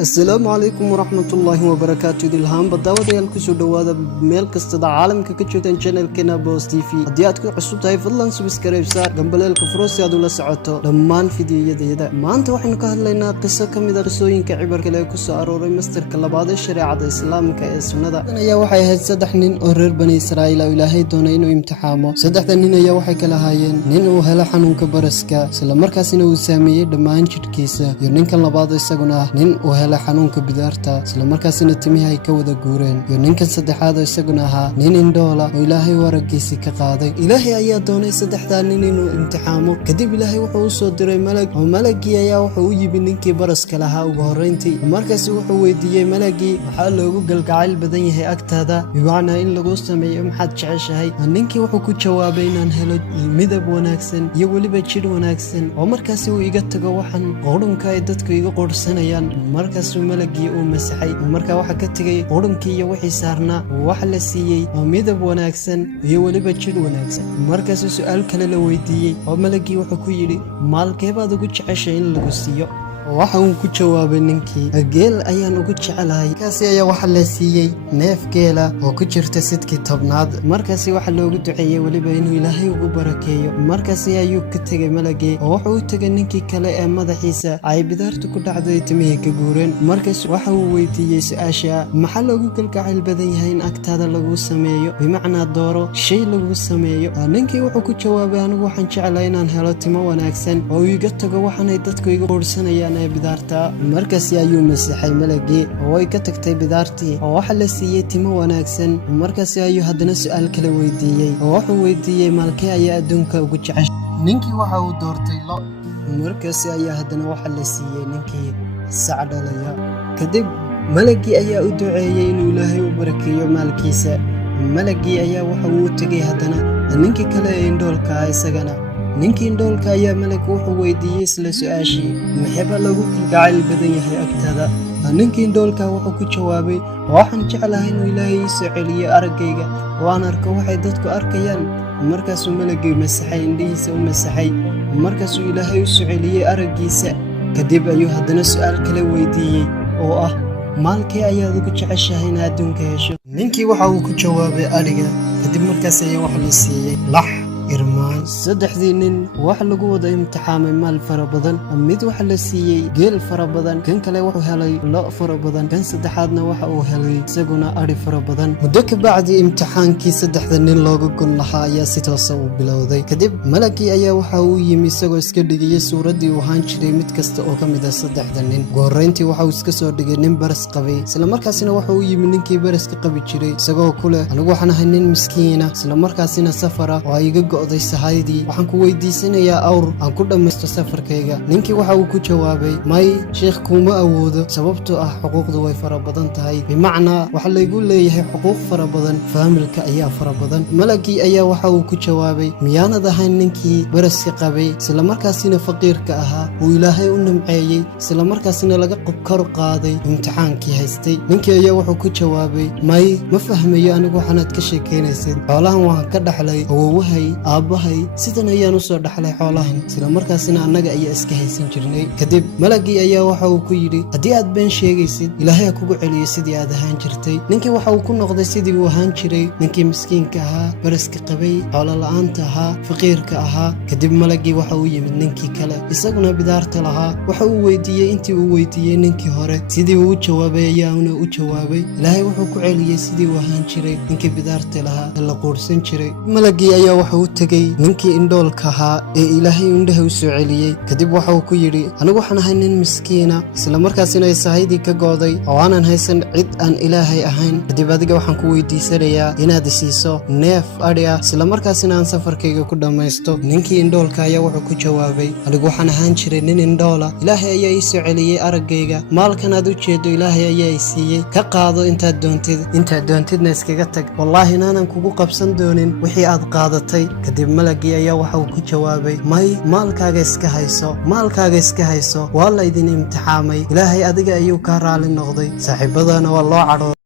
السلام عليكم ورحمة الله وبركاته. الهام بداود يالكسو دوادا ميل كستدا عالم كجوتان channel كنا بوس تي في هدياتكو عصوب تاي فضلان سبسكرايب سار جنبليل كفروس يادو لسعوتو لمان فيديو يدا ما انت وحين كهلينا قصة كميدا قصوين كعبر كلا كسو أروري مستر كلاباد الشريعة الإسلام كأسنة أنا يا وحي هاد سدح نين أورر بني إسرائيل وإلهي دونين وامتحامو سدح نين يا وحي كلاهاين نين وهلا حنون كبرسكا سلام مركزين وسامي دمان شركيسة يرنين كلاباد السجناه نين وهلا xanuunka bidaarta isla markaasina timihi ay ka wada guureen iyo ninkan saddexaad oo isaguna ahaa nin indhoola oo ilaahay waragiisi ka qaaday ilaahay ayaa doonay saddexdaa nin inuu imtixaamo kadib ilaahay wuxuu u soo diray malag oo malagii ayaa wuxuu u yimi ninkii baraska lahaa ugu horreyntii markaasi wuxuu weydiiyey malagii waxaa loogu galgacayl badan yahay agtaada bimacnaa in lagu sameeyo maxaad jeceshahay ninkii wuxuu ku jawaabay inaan helo midab wanaagsan iyo weliba jidh wanaagsan oo markaasi uu iga tago waxaan qudhunka ay dadku iga qurhsanayaan markaasuu malagii uu masaxay markaa waxa ka tagay qudhunkii iyo wixii saarnaa wax la siiyey oo midab wanaagsan iyo weliba jidh wanaagsan markaasuu su'aal kale la weydiiyey oo malagii wuxuu ku yidhi maalkeebaad ugu jeceshay in lagu siiyo waxa uu ku jawaabay ninkii geel ayaan ugu jecelahay kaasi ayaa waxa la siiyey neef geela oo ku jirta sidkii tobnaad markaasi waxa loogu duceeyey weliba inuu ilaahay ugu barakeeyo markaasi ayuu ka tegay malagii oo wuxuu u tegay ninkii kale ee madaxiisa ay bidaartu ku dhacday timihii ka guureen markaas waxa uu weydiiyey su-aasha maxaa loogu galgacayl badan yahay in agtaada lagu sameeyo bimacnaa dooro shay lagu sameeyo ninkii wuxuu ku jawaabay anigu waxaan jeclahay inaan helo timo wanaagsan oo iga tago waxaanay dadku iga qurhsanayaan bidaarta markaasi ayuu masaxay malagii oo ay ka tagtay bidaartii oo waxa la siiyey timo wanaagsan markaasi ayuu haddana su'aal kale weydiiyey oo wuxuu weydiiyey maalkee ayaa adduunka ugu jeceshay ninkii waxa uu doortay lo markaasi ayaa haddana waxa la siiyey ninkii sac dhalaya kadib malagii ayaa u duceeyey inuu ilaahay u barakeeyo maalkiisa malagii ayaa waxa uu u tegay haddana ninkii kale ee indhoolka isagana ninkii indhoolka ayaa malagga wuxuu weydiiyey isla su-aashii maxeebaa loogu galgacayl badan yahay agtaada ninkii indhoolka wuxuu ku jawaabay waxaan jeclahay inuu ilaahay ii soo celiyo araggayga oo aan arko waxay dadku arkayaan markaasuu malaggii masaxay indhihiisa u masaxay markaasuu ilaahay u soo celiyey araggiisa kadib ayuu haddana su'aal kale weydiiyey oo ah maalkee ayaad ugu jeceshahay inaad adduunka hesho ninkii waxa uu ku jawaabay adhiga kadib markaas ayaa waxa la siiyey lax irmaan saddexdii nin wax lagu wada imtixaamay maal fara badan mid waxa la siiyey geel fara badan kan kale wuxuu helay lo fara badan kan saddexaadna waxa uu helay isaguna adhi fara badan muddo ka bacdi imtixaankii saddexda nin looga gon lahaa ayaa si toosa u bilowday kadib malagii ayaa waxa uu yimi isagoo iska dhigayay suuraddii uu ahaan jiray mid kasta oo ka mid ah saddexda nin ugu horreyntii waxa uu iska soo dhigay nin baras qabay isla markaasina waxa uu yimi ninkii baraska qabi jiray isagoo ku leh anigu waxaan ahay nin miskiina isla markaasina safara oo ay iga go'day sahaydii waxaan ku weydiisanayaa awr aan ku dhammaysto safarkayga ninkii waxa uu ku jawaabay may sheekh kuuma awoodo sababtoo ah xuquuqdu way fara badan tahay bimacnaa waxa laygu leeyahay xuquuq fara badan faamilka ayaa fara badan malagii ayaa waxa uu ku jawaabay miyaanad ahayn ninkii baraska qabay isla markaasina faqiirka ahaa uu ilaahay u nimceeyey isla markaasina laga kor qaaday imtixaankii haystay ninkii ayaa wuxuu ku jawaabay may ma fahmayo anigu waxaanaad ka sheekaynaysid xoolahan waan ka dhaxlay awowahay aabbahay sidan ayaan u soo dhaxlay xoolahan isla markaasina annaga ayaa iska haysan jirnay kadib malagii ayaa waxa uu ku yidhi haddii aad been sheegaysid ilaahay ha kugu celiyo sidii aad ahaan jirtay ninkii waxa uu ku noqday sidii uu ahaan jiray ninkii miskiinka ahaa baraska qabay xoolo la'aanta ahaa faqiirka ahaa kadib malagii waxa uu yimid ninkii kale isaguna bidaarta lahaa waxa uu weydiiyey intii uu weydiiyey ninkii hore sidii uu u jawaabay ayaana u jawaabay ilaahay wuxuu ku celiyey sidii uu ahaan jiray ninkii bidaarta lahaa ee la quurhsan jiray malagii ayaa waxa u tegey ninkii indhoolka ahaa ee ilaahay indhaha u soo celiyey kadib waxa uu ku yidhi anigu waxaan ahay nin miskiina isla markaasina ay sahaydii ka go'day oo aanan haysan cid aan ilaahay ahayn kadib adiga waxaan ku weydiisanayaa inaad isiiso neef adhi ah isla markaasina aan safarkayga ku dhammaysto ninkii indhoolka ayaa wuxuu ku jawaabay anigu waxaan ahaan jiray nin indhoola ilaahay ayaa ii soo celiyey araggayga maalkan aad u jeedo ilaahay ayaa i siiyey ka qaado intaad doontidna iskaga tag wallaahi inaanan kugu qabsan doonin wixii aad qaadatay kadib malagii ayaa waxa uu ku jawaabay may maalkaaga iska hayso waa laydin imtixaamay ilaahay adiga ayuu kaa raali noqday saaxiibadana waa loo cadhooday